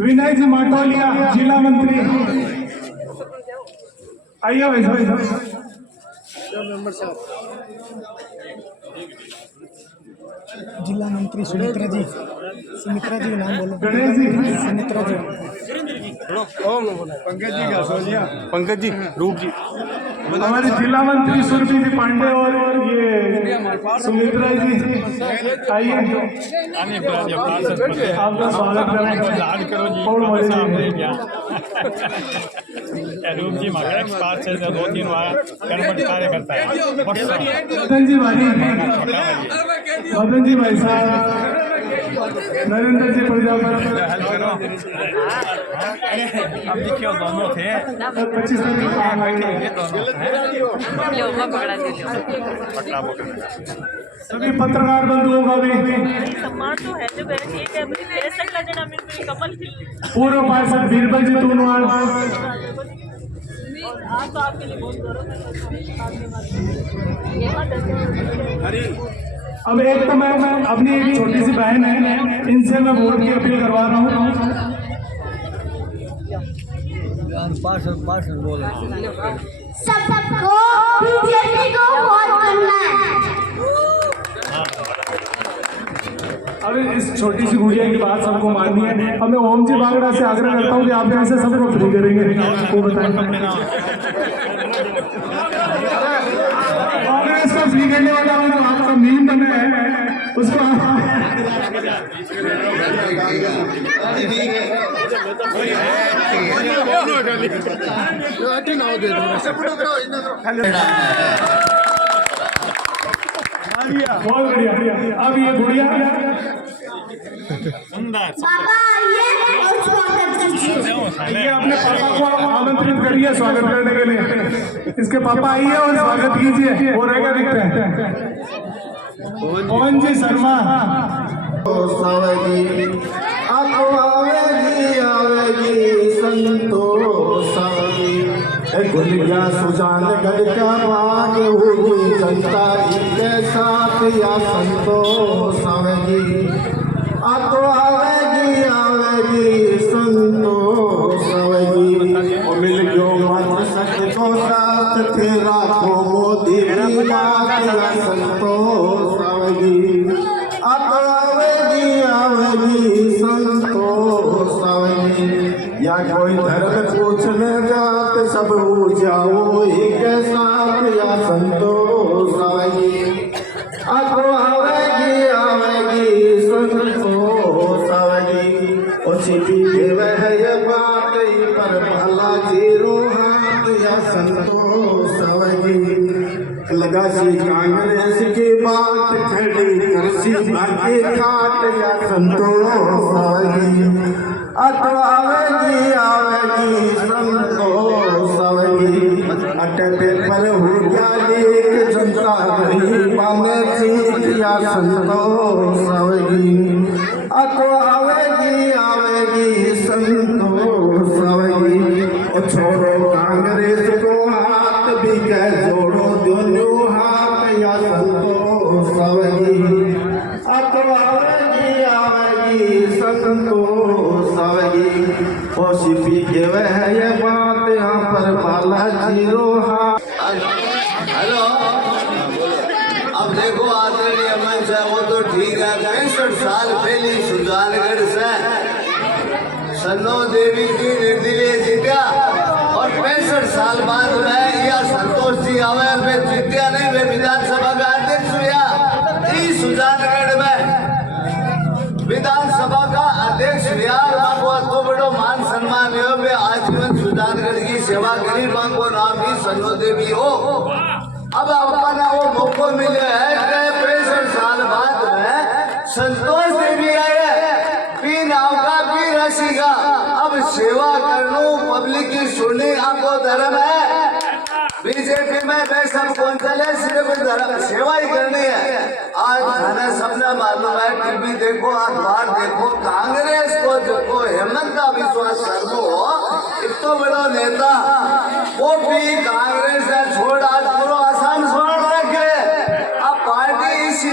विनय जी माटोलिया, जिला मंत्री आइए भाई जिला मंत्री सुमित्रा जी नाम बोलो। गणेश जी, सुमित्रा जी, पंकज जी का सोनिया, पंकज जी, रूप जी, हमारे जिला मंत्री सुरभि जी पांडे और ये सुमित्रा जी आइए, आपका स्वागत करें। रूप जी मगर 5 से 2-3 बार गणपति कार्य करता है। मदन जी भाई, मदन जी भाई साहब, नरेंद्र जी प्रजापति, अब देखिए दोनों थे 25 सभी पत्रकार बंधुओं का भी पूर्व पार्षद बीरबल जी तूनवाल, अब एक तो मैं अपनी एक छोटी सी बहन है, इनसे मैं वोट की अपील करवा रहा हूँ। सबको बीजेपी को वोट करना है। अब इस छोटी सी गुड़िया की बात सबको माननी है। अब मैं ओम जी बागड़ा से आग्रह करता हूँ कि आप यहाँ से सबको फ्री करेंगे, वो बताएं। कांग्रेस को फ्री करने वाला जो आपका मीम बना है उसको बहुत बढ़िया। अब ये गुड़िया ये अपने पापा को आमंत्रित करिए स्वागत करने के लिए। इसके पापा आइए और स्वागत कीजिए। वो रहेगा दिखते हैं पवन जी शर्मा। गुलिया सुजान गढ़ का बाग होगी जनता के साथ या संतोष आवेगी, अब आवेगी संतोष आवेगी। मिल गयो मत सत्य को साथ तेरा को मोदी या संतोष आवेगी, अब आवेगी संतोष आवेगी। या कोई धर्म पूछने जात सब जाओ खाट या संतोष आवेगी अतो आवेगी संतोष आवेगी अटे पेपर हो गया एक जनता गरीबाने सीट या संतोष आवेगी अतो आवेगी संतोष आवेगी और छोड़ो कांग्रेस को हाथ भी कह जोड़ो दोनों हाथ या संतोष आवेगी अतो आवेगी संतोष आवेगी और सिपी के वह ये बात यहाँ पर बालाजी रोहा। हेलो, अब देखो आदरणीय मंच है वो तो ठीक है, 65 साल पहले सुजानगढ़ से सन्नो देवी जी निर्दलीय जीत्या और 65 साल बाद में या संतोष जी आवे वे जीत्या नहीं, वे विधानसभा का अध्यक्ष हुआ। इस सुजानगढ़ में विधानसभा का अध्यक्ष हुआ, तो बड़ो मान सम्मान हो, वे आजीवन सुजानगढ़ की सेवा करी, मांगो नाम भी सन्नो देवी हो। अब अपना वो मौका मिले है 65 साल बाद में संतोष देवी आए पी नाव का पी राशि का अब सेवा करनो पब्लिक की सुननी आपको धर्म है। बीजेपी में वे सब कौन चले सिर्फ धर्म सेवा ही करनी है। आज खाना सबने मालूम है, टीवी देखो अखबार देखो, कांग्रेस को जो हेमंत का विश्वास करनो हो एक तो बड़ो नेता वो भी कांग्रेस से छोड़ आज पूरा आसाम छोड़ रखे। अब पार्टी इसी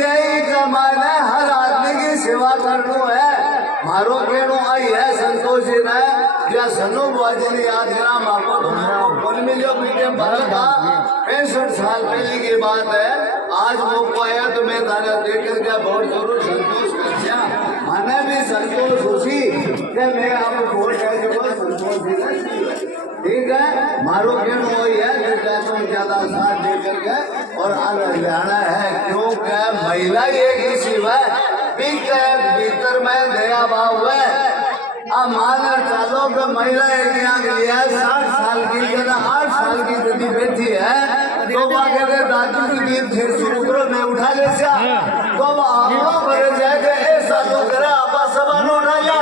का माने हर आदमी की सेवा करनो है। मारो कहनो आई है संतोष जी ने या सन्नो बुआजी ने याद करा माको कौन मिलो बीते भारत का 65 साल पहले की बात है। आज मौका आया तो मैं तारा देख करके बहुत जरूर संतोष कर मैंने भी संतोष उसी कि मैं आपको वोट है संतोष जी ठीक है। मारो कहनो वही है तो ज्यादा साथ दे करके और हरियाणा है क्योंकि महिला एक ही शिव है भीतर में दया भाव है। अब मानर चालो कि महिला एक यहाँ के लिए 60 साल की 8 साल की यदि बैठी है तो कहते दादी की गीत फिर शुरू करो मैं उठा ले तो आप भरे जाएगा ऐसा तो करे आपा सभा न उठा जा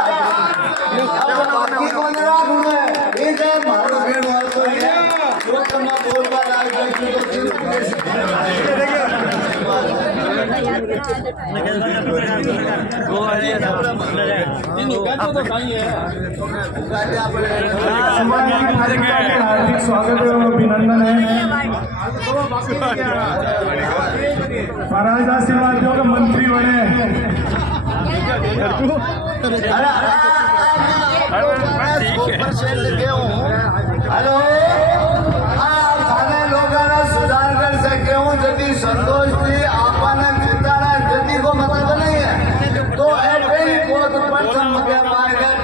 अब बाकी कौन राखू है ठीक है। मारो भेड़ वाल तो है जो तुम बोल पा हार्दिक स्वागत है और अभिनंदन है। महाराज आशीर्वाद दो के मंत्री बने हेलो लोग सुधारगढ़ से क्यों यदि संतोष जी आपने जिताना यदि को मतलब नहीं है तो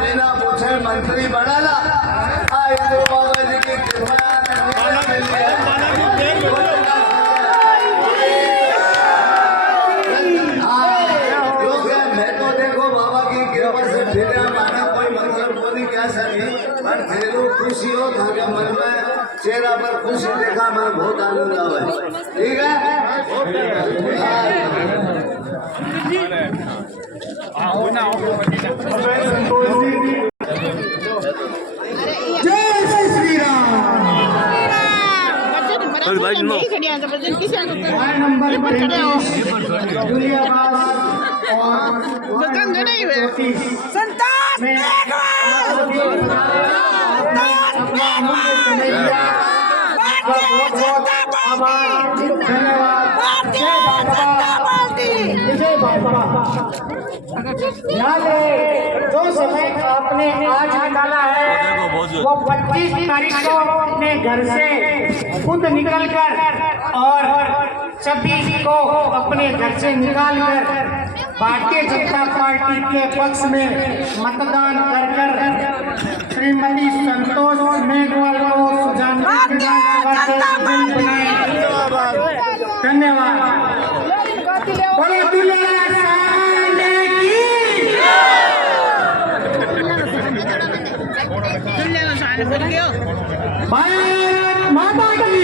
बिना पूछे मंत्री बनाना बाबा जी की कृपा मैं तो देखो बाबा की कृपा से फिर माना कोई मतलब बोली क्या सही पर फिर खुशी हो था मन में चेहरा पर खुशी देखा मैं बहुत आनंद आवे ठीक है। जय श्री राम। नंबर जो समय आपने आज निकाला है वो 25 तारीख को अपने घर से खुद निकलकर और सभी को अपने घर से निकालकर भारतीय जनता पार्टी के पक्ष में मतदान कर श्रीमती संतोष मेघवाल को सुजानगढ़ धन्यवाद। भारत माता की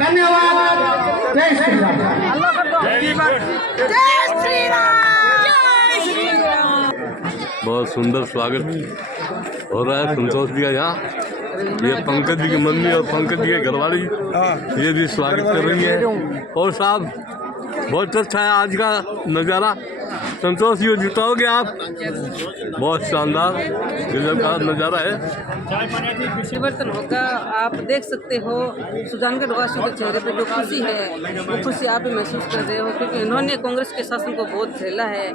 धन्यवाद। जय श्री राम। बहुत सुंदर स्वागत हो रहा है संतोष जी का यहाँ। ये पंकज जी की मम्मी और पंकज जी के घरवाली ये भी स्वागत कर रही है। और साहब बहुत अच्छा है आज का नज़ारा। संतोष जी जिताओगे आप, बहुत शानदार गजब का नज़ारा है। परिवर्तन होगा। आप देख सकते हो सुजानगढ़ वासियों के चेहरे पे जो खुशी है वो खुशी आप भी महसूस कर रहे हो, क्योंकि इन्होंने कांग्रेस के शासन को बहुत झेला है।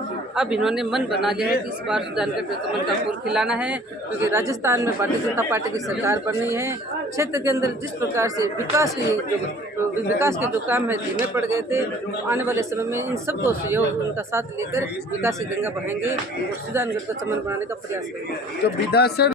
अब इन्होंने मन बना लिया है कि इस बार सुजानगढ़ में कमल का फूल खिलाना है, क्योंकि राजस्थान में भारतीय जनता पार्टी की सरकार बननी है। क्षेत्र के अंदर जिस प्रकार से विकास के जो काम है धीमे पड़ गए थे, आने वाले समय में इन सबको सहयोग उनका साथ लेकर विकास की गंगा बहेंगे और सुजानगढ़ को चमन बनाने का प्रयास करेंगे। तो विधानसभा